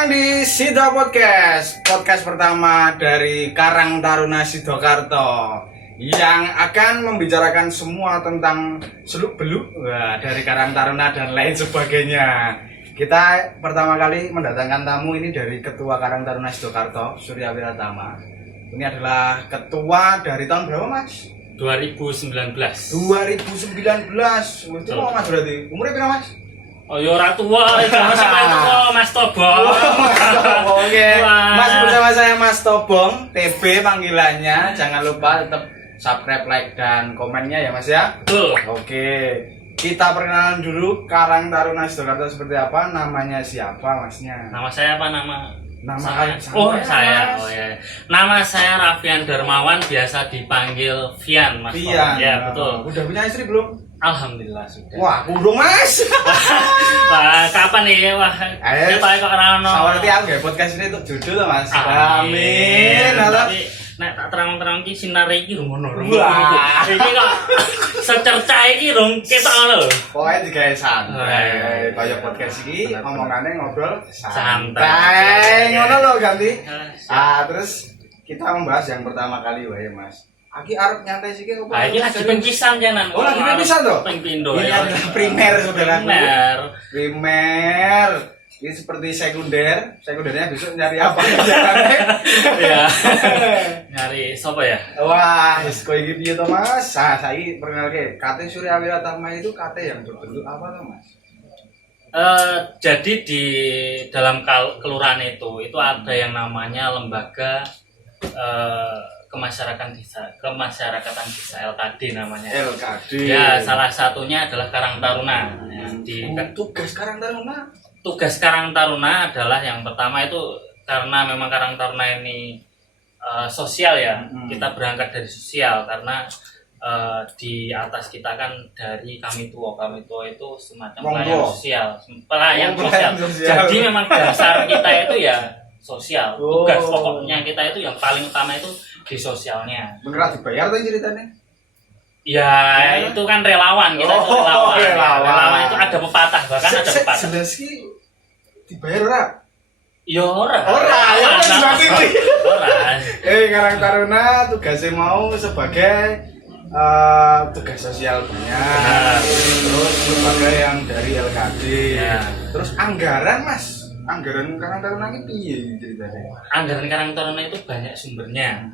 datang di Sido Podcast pertama dari Karang Taruna Sidokarto yang akan membicarakan semua tentang seluk-beluk dari Karang Taruna dan lain sebagainya. Kita pertama kali mendatangkan tamu ini dari Ketua Karang Taruna Sidokarto, Surya Wiratama. Ini adalah ketua dari tahun berapa, Mas? 2019. 2019. Itu mau Mas berarti. Umurnya berapa, Mas? Oh ya ora tua, jangan sampai tua Mas Tobong. Oke. Mas bersama saya Mas Tobong, TB panggilannya. Jangan lupa tetap subscribe, like dan komennya ya Mas ya. Betul. Oke. Kita perkenalan dulu Karang Taruna Sidokarto seperti apa, namanya siapa Masnya? Nama saya apa Nama saya. Oh ya. Nama saya Raffian Darmawan, biasa dipanggil Vian, Mas. Vian. Ya, betul. Udah punya istri belum? Alhamdulillah sudah. Wah, kudu Mas. Wah, kapan nih? Wah, Ayo. kita kok ora ono. Sawarti aku nggak podcast ini untuk judul Mas. Amin. Halo. Tapi nek tak terang-terang ki sinar iki rumono. Wah. Iki kok secerca iki rung ketok lho. Pokoknya digawe santai. Kaya podcast iki omongannya ngobrol Santai. ngono lho ganti. Terus kita membahas yang pertama kali wae Mas. Aki arep nyantai sih kok. Iki lagi pengpisan janan. Oh, lagi pengpisan toh? Peng pindo Ini ya. adalah primer saudaraku. Primer. Ini seperti sekunder. Sekundernya besok nyari apa jalannya? Iya. Nyari sapa ya? Wah, wis koyo iki piye to Mas? Saiki perkenalke, KT Surya Wiratama itu KT yang berbentuk apa to Mas? Jadi di dalam kelurahan itu ada yang namanya lembaga kemasyarakatan desa LKD namanya. LKD. Ya, salah satunya adalah Karang Taruna. Ya, tugas Karang Taruna. Tugas Karang Taruna adalah yang pertama itu karena memang Karang Taruna ini sosial ya. Kita berangkat dari sosial karena di atas kita kan dari kami tua itu semacam pelayan sosial. Jadi memang dasar kita itu ya sosial. Tugas pokoknya kita itu yang paling utama itu di sosialnya. Beneran dibayar tuh ceritanya? Ya, itu kan relawan kita itu relawan. Relawan itu ada pepatah, bahkan ada pepatah. Jelas sih dibayar ora? Ya ora. Ya berarti. Ora. Karang Taruna tugasnya mau sebagai tugas sosial banyak. Terus sebagai yang dari LKD. Ya. Terus anggaran Mas. Anggaran Karang Taruna ini piye ceritanya? Anggaran Karang Taruna itu banyak sumbernya.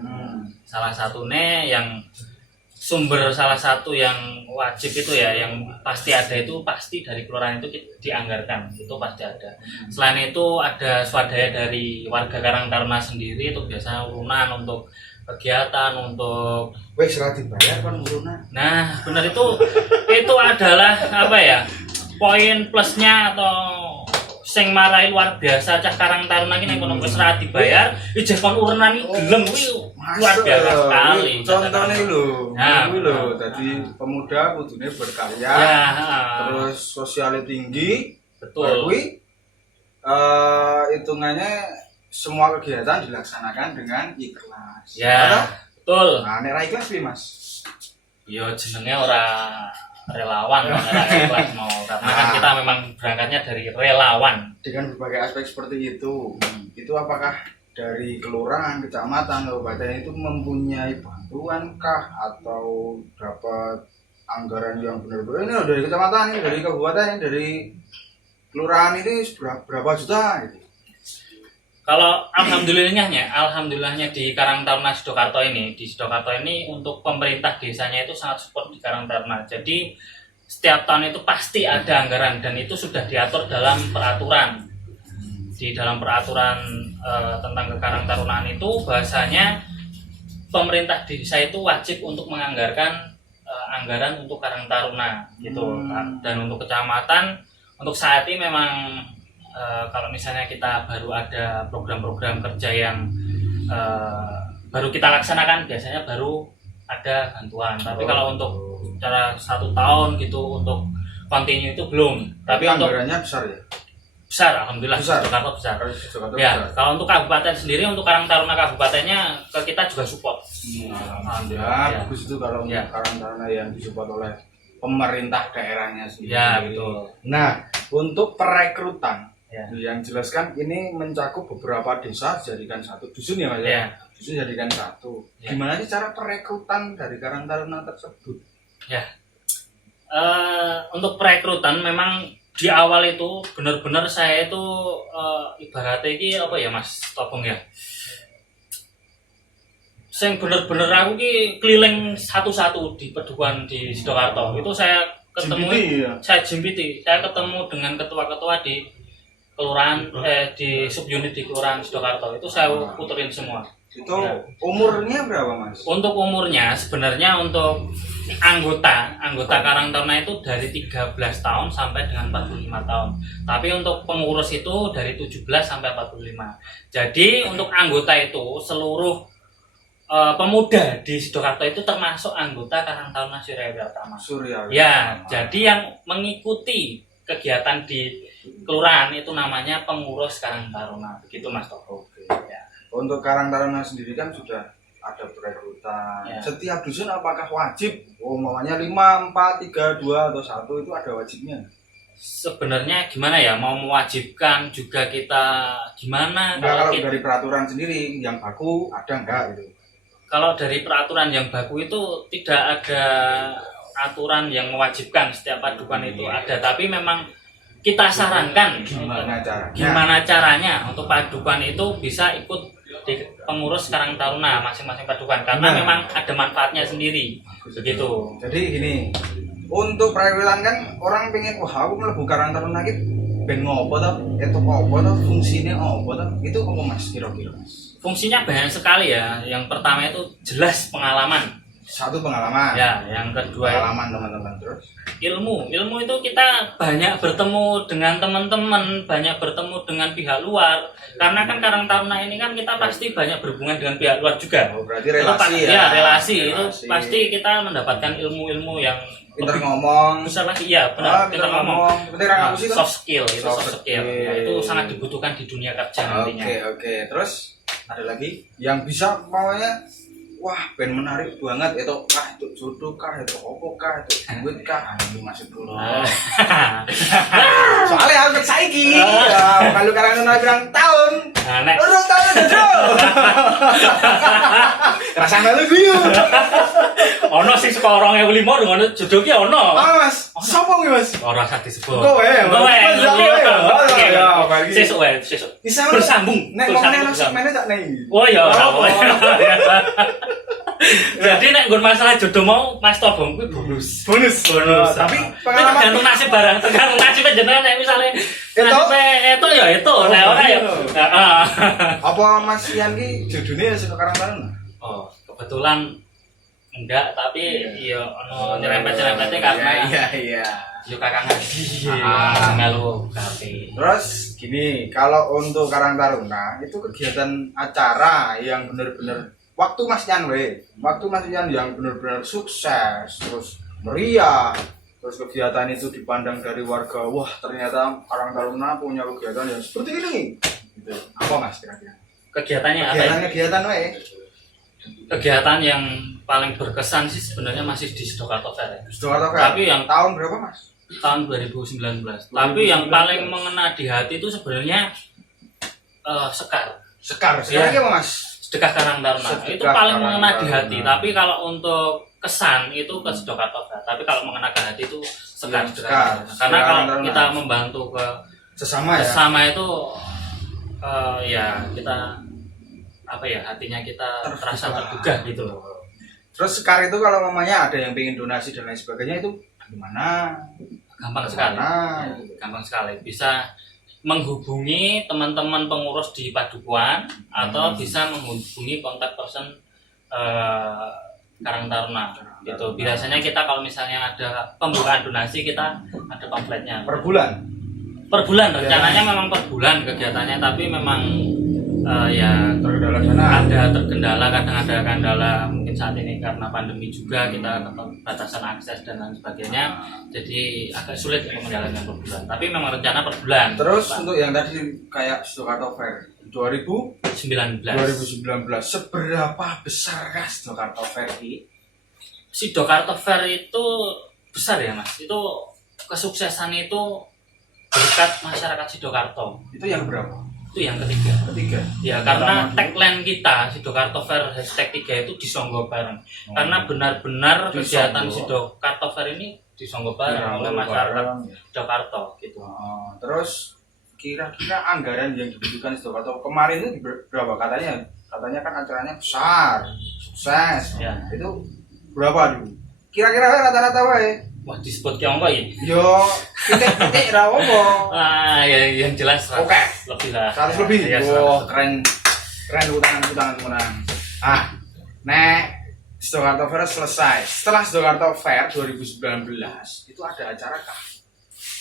Salah satu yang wajib itu ya, yang pasti ada itu pasti dari kelurahan itu dianggarkan, itu pasti ada. Selain itu ada swadaya dari warga Karang Taruna sendiri, itu biasanya urunan untuk kegiatan, untuk wes ora dibayar kan urunan. Nah, benar itu adalah apa ya? Poin plusnya atau sing marai luar biasa cah Karang Taruna iki nek kono wis ora dibayar, ijeh kon urunan iki gelem kuwi luar biasa sekali. Contohnya lho, Nah, kuwi lho, dadi pemuda kudune berkarya. Ya, terus sosialnya tinggi. betul. Kuwi hitungannya semua kegiatan dilaksanakan dengan ikhlas. Ya, betul. Nah, nek ra ikhlas piye, Mas? Yo jenenge ora relawan, ora ikhlas mau. Karena kan kita memang berangkatnya dari relawan. Dengan berbagai aspek seperti itu, itu apakah dari kelurahan, kecamatan, kabupaten itu mempunyai bantuan kah atau dapat anggaran yang benar-benar ini dari kecamatan ini, dari kabupaten ini, dari kelurahan ini berapa juta gitu? Kalau alhamdulillahnya di Karang Taruna Sidokarto ini untuk pemerintah desanya itu sangat support di Karang Taruna. Jadi setiap tahun itu pasti ada anggaran dan itu sudah diatur dalam peraturan. Di dalam peraturan tentang Karang Tarunaan itu bahasanya pemerintah desa itu wajib untuk menganggarkan anggaran untuk Karang Taruna gitu. Dan untuk kecamatan untuk saat ini memang kalau misalnya kita baru ada program-program kerja yang baru kita laksanakan, biasanya baru ada bantuan. Tapi kalau untuk cara 1 tahun gitu untuk continue itu belum. Tapi untuk anggarannya besar ya? Besar, alhamdulillah. Sidokarto besar. Ya, kalau untuk kabupaten sendiri, untuk Karang Taruna kabupatennya ke kita juga support. Alhamdulillah, bagus itu kalau untuk Karang Taruna yang disupport oleh pemerintah daerahnya sendiri. Ya, betul. Nah, untuk perekrutan Ya. Yang jelaskan ini mencakup beberapa desa jadikan satu dusun ya Mas ya. Ya. Dusun jadikan satu. Ya. Gimana sih cara perekrutan dari Karang Taruna tersebut? Ya. Untuk perekrutan memang di awal itu benar-benar saya itu ibaratnya ini apa ya Mas Topong ya. Saya benar-benar aku ki keliling satu-satu di Pedukuhan di Sidoarto. Itu saya ketemu, saya jimpiti, saya ketemu dengan ketua-ketua di kelurahan di subunit di kelurahan Sidoarto. Itu saya puterin semua. Itu umurnya berapa Mas? Untuk umurnya sebenarnya untuk anggota Karang Taruna itu dari 13 tahun sampai dengan 45 tahun. Tapi untuk pengurus itu dari 17 sampai 45. Jadi untuk anggota itu seluruh pemuda di Sidoarto itu termasuk anggota Karang Taruna Surya Pratama. Ya, jadi yang mengikuti kegiatan di kelurahan itu namanya pengurus Karang Taruna. Begitu Mas Toko. Ya. Untuk Karang Taruna sendiri kan sudah ada perekrutan. Ya. Setiap dusun apakah wajib? Umpamanya 5, 4, 3, 2 atau 1 itu ada wajibnya. Sebenarnya gimana ya, mau mewajibkan juga kita gimana? Kalau dari peraturan sendiri yang baku ada enggak gitu? Kalau dari peraturan yang baku itu tidak ada aturan yang mewajibkan setiap padukan itu ada, tapi memang kita sarankan gimana caranya untuk padukan itu bisa ikut di pengurus Karang Taruna masing-masing padukan karena memang ada manfaatnya sendiri begitu. Jadi gini, untuk perekrutan kan orang pengen wah aku mlebu Karang Taruna iki ben ngopo to? Itu apa to? Fungsinya apa to? Itu apa Mas kira-kira Mas? Fungsinya banyak sekali ya. Yang pertama itu jelas pengalaman. Satu pengalaman. Ya, yang kedua pengalaman teman-teman terus. Ilmu itu kita banyak bertemu dengan teman-teman, banyak bertemu dengan pihak luar. Karena kan Karang Taruna ini kan kita pasti banyak berhubungan dengan pihak luar juga. Oh, berarti relasi ya. Ya, relasi. Itu pasti kita mendapatkan ilmu-ilmu yang pintar ngomong. Besar lagi ya, benar. Pintar ngomong. Soft skill, itu soft skill. Ya, itu sangat dibutuhkan di dunia kerja nantinya. Oke. Terus ada lagi yang bisa maunya wah ben menarik banget itu itu jodoh kah itu opo kah itu duit kah itu masih dulu. Soalnya aku saiki kalau Karang Taruna pirang tahun. Urung tahun jodoh. Rasane lu guyu. Ono sing saka 2005 ngono jodoh ki ono. Mas, sopo ki Mas? Ora usah disebut. Kowe. Sesuk. Bisa bersambung. Nek ngomongnya langsung meneh tak nei. Oh ya. Jadi nek nggon masalah jodoh mau Mas Tobong kuwi bonus. Tapi pengalaman tergantung nasib barang, tergantung nasib jenengan nek misale itu ya itu, nek ora ya. Heeh. Apa Mas Ian ki jodone saka Karang Taruna? Oh, kebetulan enggak, tapi ya ono nyerempet-nyerempetnya karena iya. Yo kakak ngaji. Melu kafe. Terus gini, kalau untuk Karang Taruna itu kegiatan acara yang benar-benar waktu Mas Ian yang benar-benar sukses, terus meriah, terus kegiatan itu dipandang dari warga, wah ternyata Karang Taruna punya kegiatan yang seperti ini. Gitu. Apa Mas kira-kira? Kegiatan Kegiatan yang paling berkesan sih sebenarnya masih di Sidoarto Fair. Tapi yang tahun berapa Mas? Tahun 2019. Tapi yang paling mengena di hati itu sebenarnya Sekar Ya Mas? Sedekah Karang Taruna itu paling mengena di hati. Tapi kalau untuk kesan itu ke Sidoarto Fair. Tapi kalau mengena di hati itu Sekar. Karena kalau kita membantu ke sesama itu ya kita hatinya kita terasa tergugah gitu loh. Terus Sekar itu kalau mamanya ada yang pengen donasi dan lain sebagainya itu gimana? Gampang sekali. Bisa menghubungi teman-teman pengurus di padukuan atau bisa menghubungi kontak person Karang Taruna. Gitu. Biasanya kita kalau misalnya ada pembukaan donasi kita ada pamfletnya. Per bulan rencananya memang per bulan kegiatannya, tapi memang ada terkendala, kadang ada kendala mungkin saat ini karena pandemi juga kita batasan akses dan lain sebagainya, jadi agak sulit untuk menjalankan per bulan, tapi memang rencana per bulan. Terus untuk yang tadi kayak Sidoarto Fair 2019 seberapa besar kah Sidoarto Fair ini? Sidoarto Fair itu besar ya Mas, itu kesuksesan itu berkat masyarakat Sidokarto. Itu yang berapa? Itu yang ketiga. Ketiga. Ya, karena tagline kita Sidokarto Fair #3 itu disonggo bareng. Karena benar-benar kegiatan Sidokarto Fair ini disonggo bareng oleh masyarakat Sidokarto gitu. Terus kira-kira anggaran yang dibutuhkan Sidokarto kemarin itu berapa? Katanya kan acaranya besar, sukses. Ya. Itu berapa dulu? Kira-kira rata-rata wae. Wah, disebut ki apa ya? Yo, titik-titik ra apa. Ya yang jelas lah. Oke. Lebih lah. 100 lebih. Ya, Wah, 100. keren. Keren utangan. Nek Sidokarto Fair selesai. Setelah Sidokarto Fair 2019 itu ada acara kah?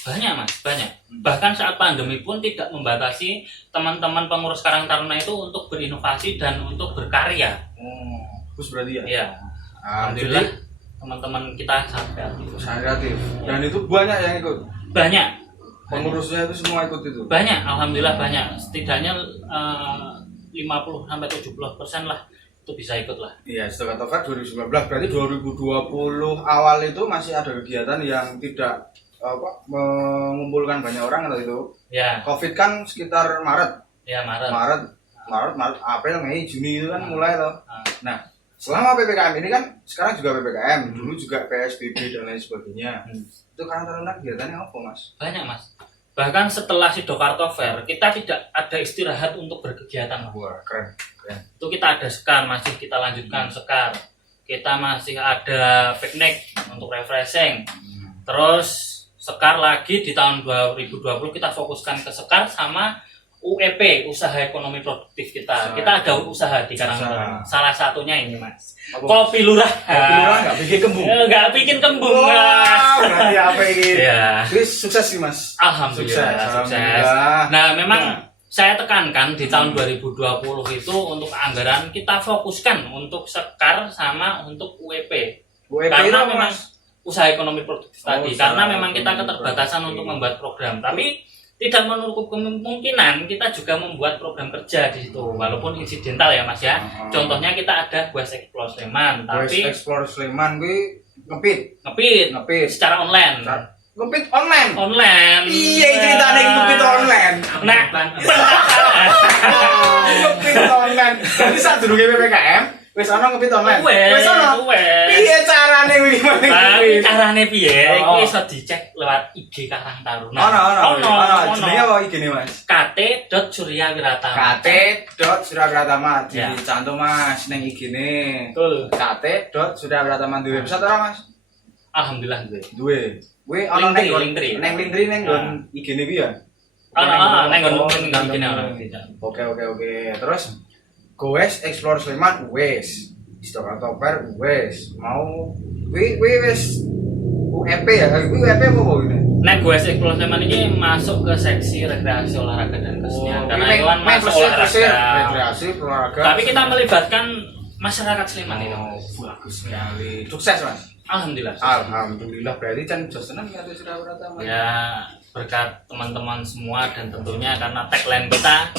Banyak mas, banyak. Bahkan saat pandemi pun tidak membatasi teman-teman pengurus Karang Taruna itu untuk berinovasi dan untuk berkarya. Bagus berarti ya? Iya. Alhamdulillah teman-teman kita sangat kreatif. Dan itu banyak yang ikut. Banyak. Pengurusnya itu semua ikut itu. Banyak, alhamdulillah banyak. Setidaknya 50-70% lah itu bisa ikut lah. Iya, Sidokarto Fair 2019 berarti 2020 awal itu masih ada kegiatan yang tidak mengumpulkan banyak orang atau itu. Ya. Covid kan sekitar Maret. Ya, Maret, April, Mei, Juni itu kan mulai loh. Nah, selama PPKM ini kan sekarang juga PPKM, dulu juga PSBB dan lain sebagainya. Itu Karang Taruna kegiatannya apa, Mas? Banyak, Mas. Bahkan setelah Sidokarto Fair, kita tidak ada istirahat untuk berkegiatan. Wah, keren. Itu kita ada sekar, masih kita lanjutkan sekar. Kita masih ada piknik untuk refreshing. Terus sekar lagi di tahun 2020 kita fokuskan ke sekar sama UEP, usaha ekonomi produktif kita. Kita ada usaha di Karang Taruna. Salah satunya ini, Mas. Kopi Lurah. Kopi Lurah nggak bikin kembung. Nggak bikin kembung. Berarti apa ini? Ya. Jadi sukses sih, Mas. Alhamdulillah. Sukses. Nah, memang saya tekankan di tahun 2020 itu untuk anggaran kita fokuskan untuk sekar sama untuk UEP. Karena memang usaha ekonomi produktif tadi. Karena memang kita keterbatasan untuk membuat program. Tapi tidak menutup kemungkinan kita juga membuat program kerja di situ, walaupun insidental ya Mas ya. Contohnya kita ada Quest Explore Sleman, tapi Quest Explore Sleman gue ngepit secara online. Ngepit online. Iya, ceritanya ngepit online. Nah, ngepit online. Jadi saat dulu PPKM, wes ana ngepit online. Wes ana. Piye carane kuwi gimana? Carane piye? Iki iso dicek lewat IG Karang Taruna. Ono. Jenenge apa IG-ne, Mas? kt.suryawiratama. kt.suryawiratama dicantum Mas ning IG-ne. Betul. kt.suryawiratama duwe website ora, Mas? Alhamdulillah duwe. Kuwi ana ning Linktree ning IG-ne kuwi ya. Ning IG-ne ora. Oke. Terus Quest Explore Sleman wes. Sidokarto Fair wes. Mau kuwi wes UEP ya. Kuwi UEP apa ini? Nek Quest Explore Sleman ini masuk ke seksi rekreasi olahraga dan kesenian. Karena itu kan masuk olahraga. Rekreasi olahraga. Tapi kita melibatkan masyarakat Sleman itu. Bagus sekali. Sukses, Mas. Alhamdulillah berarti kan seneng ya Suryawiratama. Ya, berkat teman-teman semua dan tentunya karena tagline kita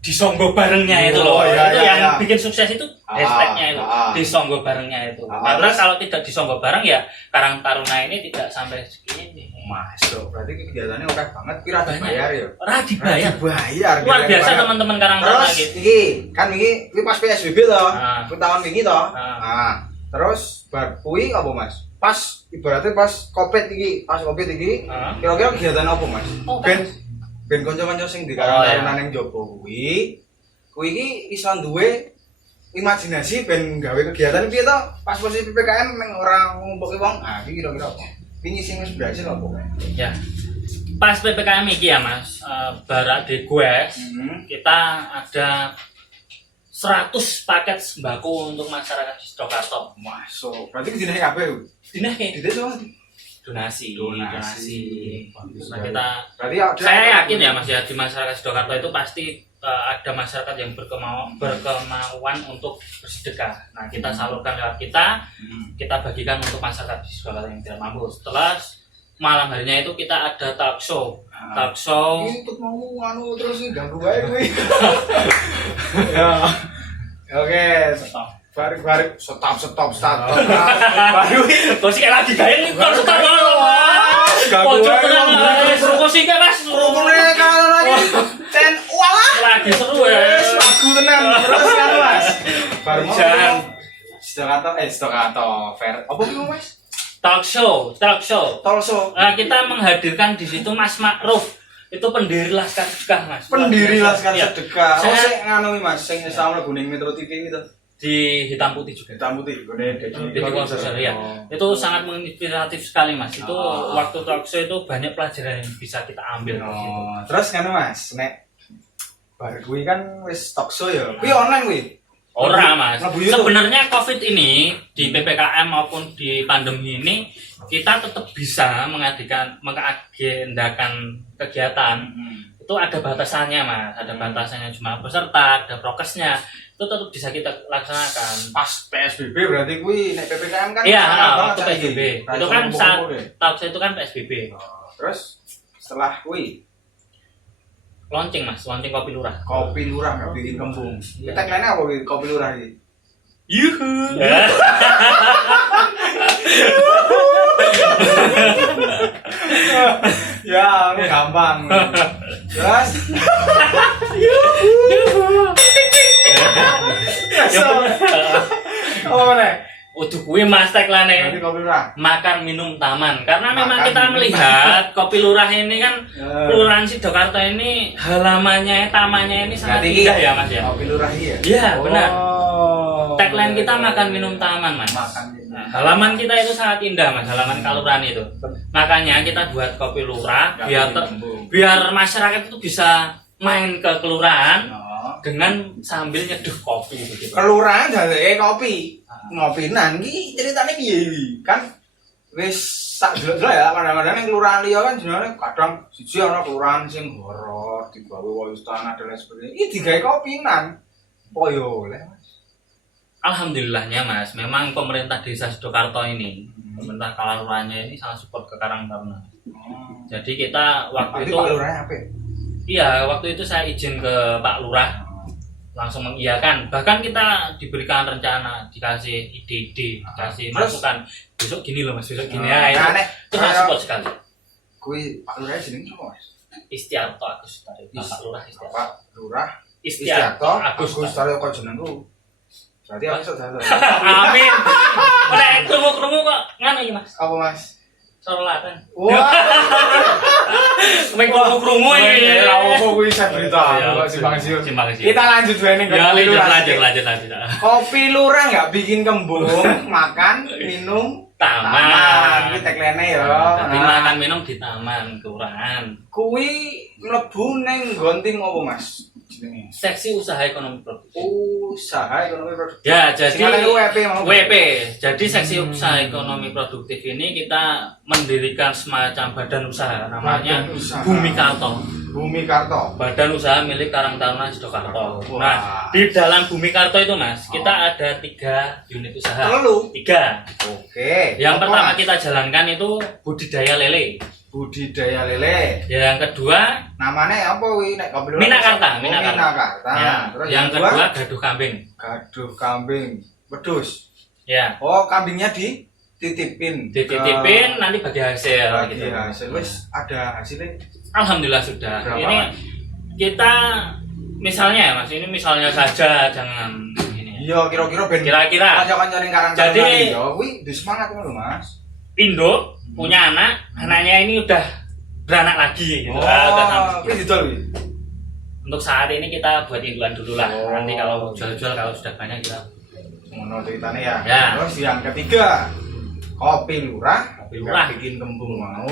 #disonggo barengnya itu loh. Itu yang bikin sukses itu hashtagnya itu. Disonggo barengnya itu. Karena kalau tidak disonggo bareng ya Karang Taruna ini tidak sampai segini. Masuk, berarti kegiatannya oke banget. Kira dibayar ya? Ora dibayar. Luar biasa teman-teman Karang Taruna gitu. Iki pas PSBB toh. Tahun wingi toh. Terus bar kuwi apa Mas? Pas ibaratnya pas Covid iki, kira-kira kegiatan apa Mas? Ben kanca-kanca sing di Karang Taruna ning njaba kuwi iki iso duwe imajinasi ben gawe kegiatan piye to? Pas posisi PPKM meng ora ngumpuki wong. Iki kira-kira apa? Wingi sing wis berhasil apa? Ya. Pas PPKM iki ya Mas, barak di Quest, kita ada 100 paket sembako untuk masyarakat di Sidokarto. Masuk. Berarti dineh kabeh. Dineh donasi. Nah, kita saya yakin ya Mas ya di masyarakat Sidokarto itu pasti ada masyarakat yang berkemauan untuk bersedekah. Nah, kita salurkan lewat kita bagikan untuk masyarakat di Sidokarto yang tidak mampu. Setelah malam harinya itu kita ada talk show. Itu mau terus ganggu wae kuwi. Ya. Oke, stop. Stop. Baru. Kok sih lagi gawe stop. Gak Pojok gue tenan wis rukun sih Mas. rukune kan lagi. Cen walah. Lagi seru ya. Wes lagu tenan. Terus kan Mas. Baru mau Jangan. Stakato fair. Apa ki Mas? Talk show. Tolso. Kita menghadirkan di situ Mas Ma'ruf. Itu pendiri Laskar Sedekah, Mas. Pendiri Laskar Iya. Sedekah. Oh, Saya- sing nganu Mas, sing sama kuning Metro TV gitu. Di Hitam Putih juga. Hitam putih, gede Di konser ya. Itu sangat menginspiratif sekali, Mas. Itu waktu talk show itu banyak pelajaran yang bisa kita ambil dari situ. Terus kan Mas, nek bar kuwi kan wis talk show ya. Kuwi online kuwi. Ora, Mas. Ngebu YouTube. Sebenarnya Covid ini di PPKM maupun di pandemi ini kita tetap bisa mengagendakan kegiatan. Itu ada batasannya, Mas. Ada batasannya cuma peserta, ada prokesnya. Itu tetap bisa kita laksanakan. Pas PSBB berarti kuwi nek PPKM kan Iya, sangat banget waktu saiki. PSBB. Ra Itu iso kan saat kumpul-kumpul ya. talk show itu kan PSBB. Terus setelah kuwi Launching, Mas. Launching kopi lurah. kopi lurah nggak bikin kembung. Iya. Tagline apa kuwi kopi lurah iki? Yuhu. Ya, gampang. Terus apa mana? Udah kuwi Mas tagline Berarti kopi lurah. makan minum taman karena memang Makan, kita minum, melihat kopi lurah ini kan Ya. Kelurahan Sidokarto ini halamannya tamannya ini sangat Berarti indah ya Mas ya. Kopi lurah iya. Iya benar. Oh. Tagline kita makan minum taman Mas. Makan minum. Nah, halaman kita itu sangat indah Mas, halaman kelurahan itu. Makanya kita buat kopi lurah Nggak biar bikin kembung. biar masyarakat itu bisa main ke kelurahan Oh. dengan sambil nyeduh kopi begitu. Kelurahan jaleke kopi. Ngopinan iki ceritane piye iki? Kan wis sak delok ya kadang-kadang ning kelurahan liya kan jenenge kadang siji ana kelurahan sing horor digawe wayu istana dan lain sebagainya. Iki digawe kopinan. Oh yo oleh Mas. Alhamdulillahnya Mas, memang pemerintah Desa Sidokarto ini, pemerintah kelurahannya ini sangat support ke Karang Taruna. Jadi kita waktu Berarti itu, Pak Lurahnya apa? iya waktu itu saya izin ke Pak Lurah, langsung mengiyakan. Bahkan kita diberikan rencana, dikasih ide-ide, dikasih Terus? masukan. Besok gini loh Mas, besok gini Nah, ya. nek Itu sangat support sekali. kuwi Pak Lurahnya jenenge sapa Mas? Istiarto Agus Tari, Pak Lurah Istiarto. Pak Lurah Istiarto Agus Agus Tari. Tari kok jenengku. Berarti aku iso dalu. Amin. Nek krungu-krungu kok ngono iki Mas. Apa Mas? Sorolatan. Wah, Meng krungu-krungu iki. ya apa kuwi saya berita Ya, kok simpang siur. simpang siur. Kita lanjut wae ning Ya, kopi lurah. lanjut. Kopi lurah nggak bikin kembung, makan, minum, Taman. Kuwi tagline ya. Tapi Nah, makan minum di taman kelurahan. kuwi mlebu ning gonting apa Mas? Jenenge. Seksi usaha ekonomi produktif. Usaha ekonomi produktif. Ya, jadi Sing ngaran WP mau. WP. Jadi seksi usaha ekonomi produktif ini kita mendirikan semacam badan usaha namanya Badan usaha. Bumi Karto. Bumi Karto. Badan usaha milik Karang Taruna Sidokarto. Wah. Nah, di dalam Bumi Karto itu Mas, kita ada 3 unit usaha. Telu. 3. Oke. Yang Apa, pertama Mas? kita jalankan itu budidaya lele. Budidaya lele. Yang kedua Namanya apa kuwi nek kopi lurah? Minakarta, Oh, Minakarta. Minakarta. ya, Terus yang kedua gaduh kambing. gaduh kambing, wedhus. Ya, Oh, kambingnya dititipin. dititipin nanti bagi hasil Bagi gitu. hasil. Wis ada hasilnya. Alhamdulillah sudah. Berapa, Ini Mas? kita misalnya ya Mas, ini misalnya saja jangan ini. Iya, kira-kira ben Kira-kira kanca-kanca ning Karang Jadi- Taruna ya kuwi di semangat ngono lho, Mas. Indo punya anak, anaknya ini udah beranak lagi gitu. Udah tambah. kuwi didol kuwi. Untuk saat ini kita buat induan dulu lah. Oh. Nanti kalau jual-jual kalau sudah banyak kita Ngono ceritane ya. Ya. Terus yang ketiga, kopi lurah. Kopi lurah. Bikin kembung mau.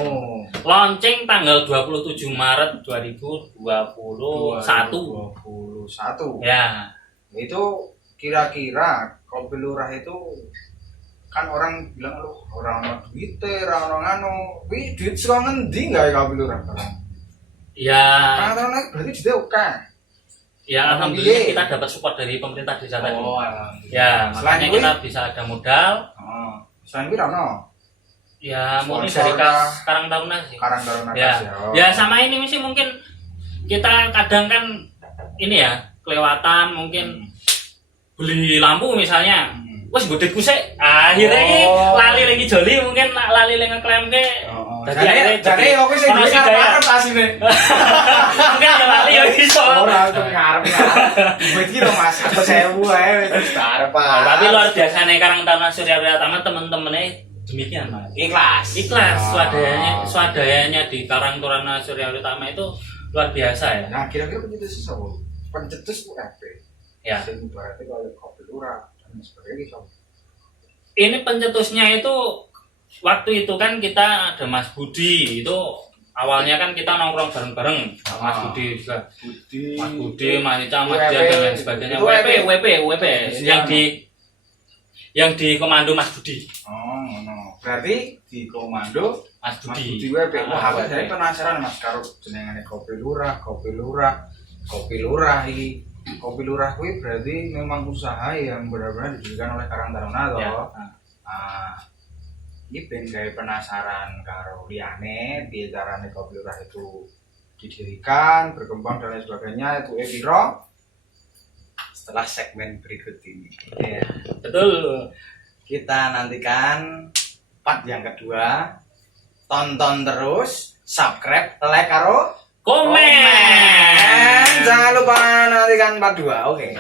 launching tanggal 27 Maret 2021. 21. Ya, Itu kira-kira kopi lurah itu kan orang bilang lu orang ono duite, orang ono nganu. Kuwi duit saka ngendi gawe kopi lurah? ya, Karang Taruna berarti duitnya oke. ya Apa alhamdulillah piye? kita dapat support dari pemerintah desa tadi. alhamdulillah. Ya, Selain makanya kuwi? kita bisa ada modal. Oh, selain kuwi ono Ya, mungkin Sponsor dari kas Karang Taruna sih. Karang Taruna Ya, Kas ya. Oh. ya sama ini sih mungkin kita kadang kan ini ya kelewatan mungkin beli lampu misalnya. Hmm. Wes gudetku sik. Akhirnya iki Oh. lali lagi joli mungkin lali lagi ngeklaim ke Oh, Jadi akhirnya aku sih ono ngarep asine. Enggak ya lali ya iso. Ora aku ngarep. Duit iki lho Mas, 100.000 ae wis ngarep. Tapi luar biasa nih Karang Taruna Surya Pratama teman-temannya demikian Mas. Ikhlas. Swadayanya di Karang Taruna Surya Pratama itu luar biasa ya. Nah, kira-kira begitu sih sobo. Pencetus ku FP. Ya. Sing ibaratnya kalau kopi lurah dan sebagainya sobo. Ini pencetusnya itu waktu itu kan kita ada Mas Budi itu awalnya kan kita nongkrong bareng-bareng Mas Budi juga. Mas Budi, Mas Ica, Mas Dian dan lain sebagainya. WP yang di komando Mas Budi. Oh, ngono. Berarti di komando Mas Mas Budi. Budi WP. Wah, aku jadi penasaran Mas karo jenengane kopi lurah iki. Kopi lurah kuwi berarti memang usaha yang benar-benar didirikan oleh Karang Taruna toh. Ya. Ini ben gawe penasaran karo liyane piye carane kopi lurah itu didirikan, berkembang dan lain sebagainya itu piro setelah segmen berikut ini. Ya. Betul. Kita nantikan part yang kedua. Tonton terus, subscribe, like karo Komen. Jangan lupa nantikan part 2. Oke.